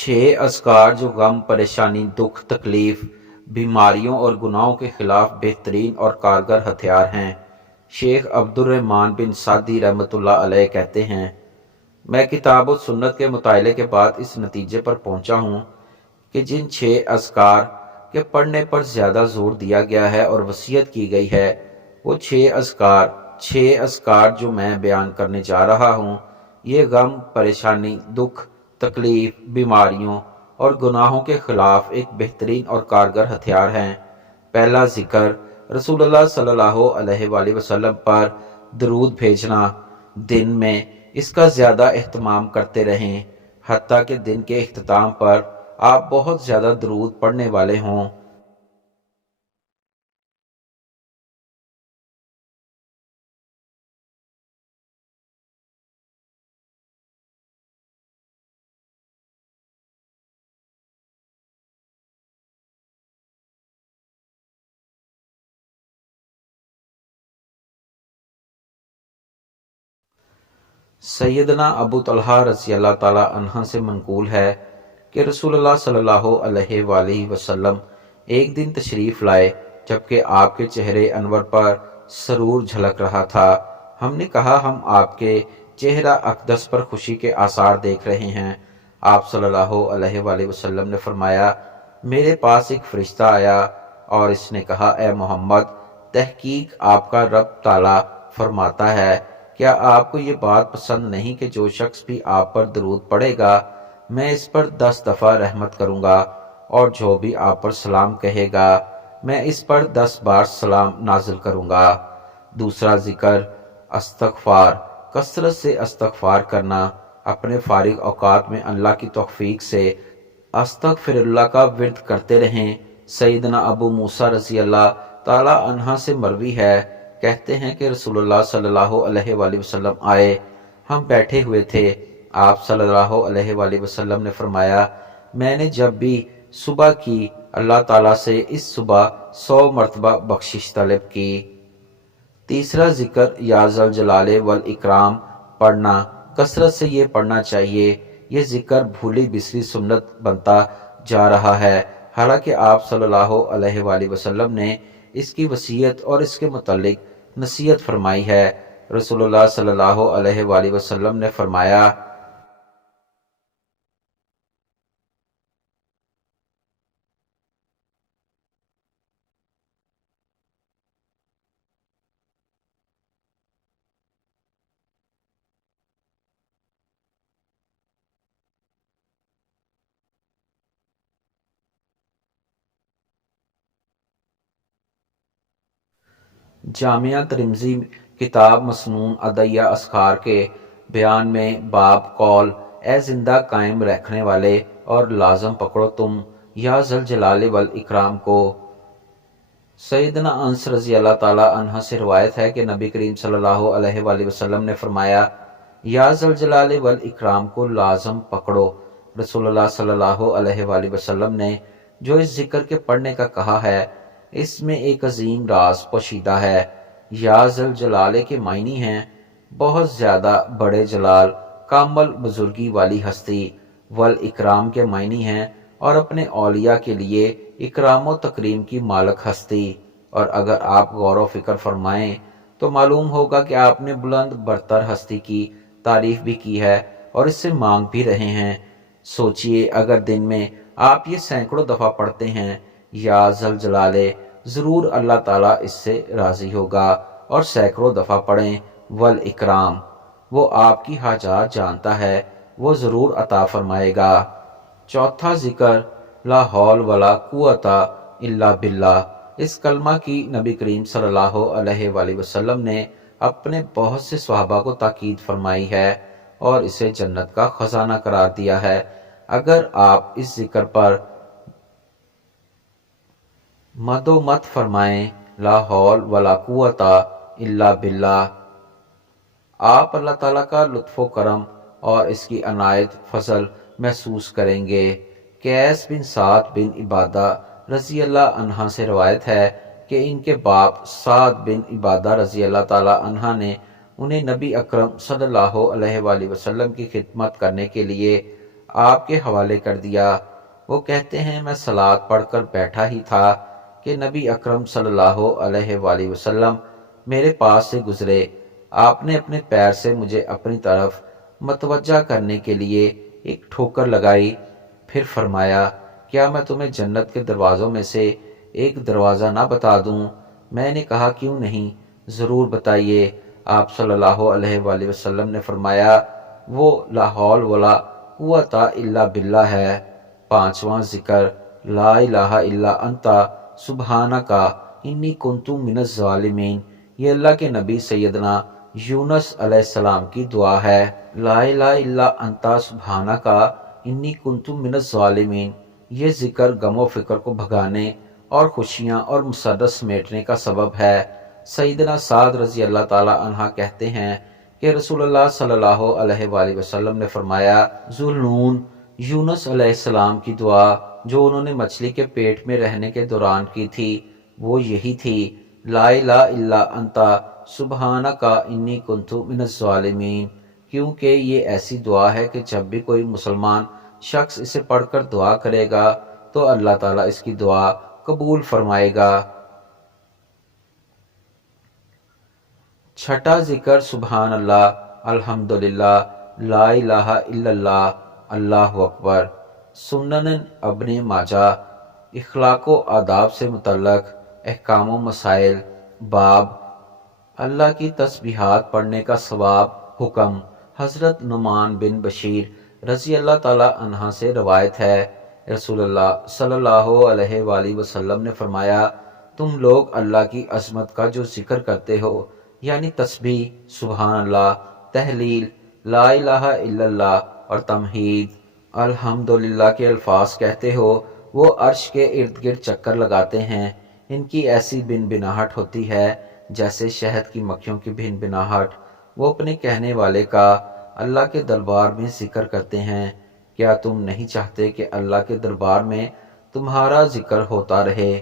छह अज़कार जो गम, परेशानी, दुख, तकलीफ, बीमारियों और गुनाहों के खिलाफ बेहतरीन और कारगर हथियार हैं। शेख अब्दुर्रहमान बिन सादी रहमतुल्लाह अलैह कहते हैं, मैं किताब और सुन्नत के मुताले के बाद इस नतीजे पर पहुंचा हूँ कि जिन छह अज़कार के पढ़ने पर ज़्यादा जोर दिया गया है और वसीयत की गई है, वो छह अज़कार जो मैं बयान करने जा रहा हूँ, ये गम, परेशानी, दुख, तकलीफ, बीमारियों और गुनाहों के खिलाफ एक बेहतरीन और कारगर हथियार हैं। पहला जिक्र रसूलुल्लाह सल्लल्लाहु अलैहि वसल्लम पर दरूद भेजना। दिन में इसका ज़्यादा एहतमाम करते रहें, हत्ता कि दिन के इख्तिताम पर आप बहुत ज़्यादा दरूद पढ़ने वाले हों। सैयदना अबू तलहा रज़ी अल्लाह ताला अन्हा से मनकूल है कि रसूलुल्लाह सल्लल्लाहु अलैहि वसल्लम एक दिन तशरीफ़ लाए जबकि आपके चेहरे अनवर पर सरूर झलक रहा था। हमने कहा, हम आपके चेहरा अक़दस पर खुशी के आसार देख रहे हैं। आप सल्लल्लाहु अलैहि वसल्लम ने फरमाया, मेरे पास एक फ़रिश्ता आया और इसने कहा, ए मोहम्मद, तहकीक आपका रब ताला फरमाता है, क्या आपको ये बात पसंद नहीं कि जो शख्स भी आप पर दरूद पढ़ेगा, मैं इस पर 10 दफ़ा रहमत करूँगा, और जो भी आप पर सलाम कहेगा, मैं इस पर 10 बार सलाम नाजिल करूँगा। दूसरा जिक्र अस्तगफार, कसरत से अस्तगफार करना। अपने फारिग औकात में अल्लाह की तौफीक से अस्तगफिरुल्लाह का विर्द करते रहें। सैयदना अबू मूसा रज़ी अल्लाह ताला अन्हा से मरवी है, कहते हैं कि रसूलुल्लाह सल्लल्लाहु अलैहि वसल्लम आए, हम बैठे हुए थे। आप सल्लल्लाहु अलैहि वसल्लम ने फरमाया, मैंने जब भी सुबह की अल्लाह ताला से इस सुबह 100 मरतबा बख्शिश तलब की। तीसरा जिक्र या ज़ल जलाले वल इकराम पढ़ना। कसरत से ये पढ़ना चाहिए। ये जिक्र भूली बिसरी सुन्नत बनता जा रहा है, हालांकि आप सल्लल्लाहु अलैहि वसल्लम ने इसकी वसीयत और इसके मुतल्लिक नसीहत फरमाई है। रसूलुल्लाह सल्लल्लाहु अलैहि वसल्लम ने फरमाया, जामिया तिर्मिज़ी किताब मसनून अदय्या अस्कार के बयान में बाब कौल, ए जिंदा कायम रखने वाले और लाजम पकड़ो तुम या ज़ल जलाले वल इकराम को। सैयदना अनस रज़ी अल्लाह ताला अन्हा से रिवायत है कि नबी करीम सल्लल्लाहु अलैहि वसल्लम ने फरमाया, या ज़ल जलाले वल इकराम को लाजम पकड़ो। रसूलुल्लाह सल्लल्लाहु अलैहि वसल्लम ने जो इस जिक्र के पढ़ने का कहा है, इसमें एक अजीम राज पोशीदा है। या ज़ल जलाले के मायनी हैं बहुत ज़्यादा बड़े जलाल, कामल बुजुर्गी वाली हस्ती। वल इकराम के मायनी हैं और अपने औलिया के लिए इकराम व तकरीम की मालक हस्ती। और अगर आप गौर व फिक्र फरमाएं तो मालूम होगा कि आपने बुलंद बरतर हस्ती की तारीफ भी की है और इससे मांग भी रहे हैं। सोचिए, अगर दिन में आप ये सैकड़ों दफ़ा पढ़ते हैं या ज़ल जलाले, ज़रूर अल्लाह ताला इससे राज़ी होगा। और सैकड़ों दफ़ा पढ़ें वल इकराम, वो आपकी हाजात जानता है, वो ज़रूर अता फरमाएगा। चौथा जिक्र ला हौल वला कुव्वता इल्ला बिल्लाह। इस कलमा की नबी करीम सल्लल्लाहु अलैहि वसल्लम ने अपने बहुत से सहाबा को ताकीद फरमाई है और इसे जन्नत का खजाना करार दिया है। अगर आप इस जिक्र पर मदो मत फरमाएं, ला हौल वला कुव्वता इल्ला बिल्लाह, आप अल्लाह ताला का लुत्फ़ो करम और इसकी अनायत फजल महसूस करेंगे। कैस बिन साद बिन इबादा रज़ी अल्लाह अन्हा से रवायत है कि इनके बाप साद बिन इबादा रज़ी अल्लाह ताला अन्हा ने उन्हें नबी अकरम सल्लल्लाहु अलैहि वसल्लम की खिदमत करने के लिए آپ کے حوالے کر دیا۔ وہ کہتے ہیں میں صلات پڑھ کر بیٹھا ہی تھا کہ نبی اکرم صلی اللہ علیہ وآلہ وسلم میرے پاس سے گزرے۔ آپ نے اپنے پیر سے مجھے اپنی طرف متوجہ کرنے کے لیے ایک ٹھوکر لگائی، پھر فرمایا کیا میں تمہیں جنت کے دروازوں میں سے ایک دروازہ نہ بتا دوں؟ میں نے کہا کیوں نہیں، ضرور بتائیے۔ آپ صلی اللہ علیہ وآلہ وسلم نے فرمایا وہ لا حول ولا قوت الا باللہ ہے۔ پانچواں ذکر لا الہ الا انت سبحانک انی کنت من الظالمین، یہ اللہ کے نبی سیدنا یونس علیہ السلام کی دعا ہے۔ لا الہ الا انت سبحانک انی کنت من الظالمین، یہ ذکر غم و فکر کو بھگانے اور خوشیاں اور مسرت سمیٹنے کا سبب ہے۔ سیدنا سعد رضی اللہ تعالی عنہ کہتے ہیں کہ رسول اللہ صلی اللہ علیہ وآلہ وسلم نے فرمایا ذوالنون یونس علیہ السلام کی دعا جو انہوں نے مچھلی کے پیٹ میں رہنے کے دوران کی تھی وہ یہی تھی، لا الہ الا انت سبحانک انی کنت من الظالمین، کیونکہ یہ ایسی دعا ہے کہ جب بھی کوئی مسلمان شخص اسے پڑھ کر دعا کرے گا تو اللہ تعالیٰ اس کی دعا قبول فرمائے گا۔ چھٹا ذکر سبحان اللہ، الحمدللہ، لا الہ الا اللہ، اللہ اکبر۔ سنن ابن ماجہ، اخلاق و آداب سے متعلق احکام و مسائل، باب اللہ کی تسبیحات پڑھنے کا ثواب، حکم۔ حضرت نعمان بن بشیر رضی اللہ تعالی عنہ سے روایت ہے، رسول اللہ صلی اللہ علیہ وآلہ وسلم نے فرمایا تم لوگ اللہ کی عظمت کا جو ذکر کرتے ہو یعنی تسبیح، سبحان اللہ، تحلیل، لا الہ الا اللہ اور تمہید، الحمدللہ کے الفاظ کہتے ہو، وہ عرش کے ارد گرد چکر لگاتے ہیں، ان کی ایسی بن بناہٹ ہوتی ہے جیسے شہد کی مکھیوں کی بن بناہٹ۔ وہ اپنے کہنے والے کا اللہ کے دربار میں ذکر کرتے ہیں، کیا تم نہیں چاہتے کہ اللہ کے دربار میں تمہارا ذکر ہوتا رہے؟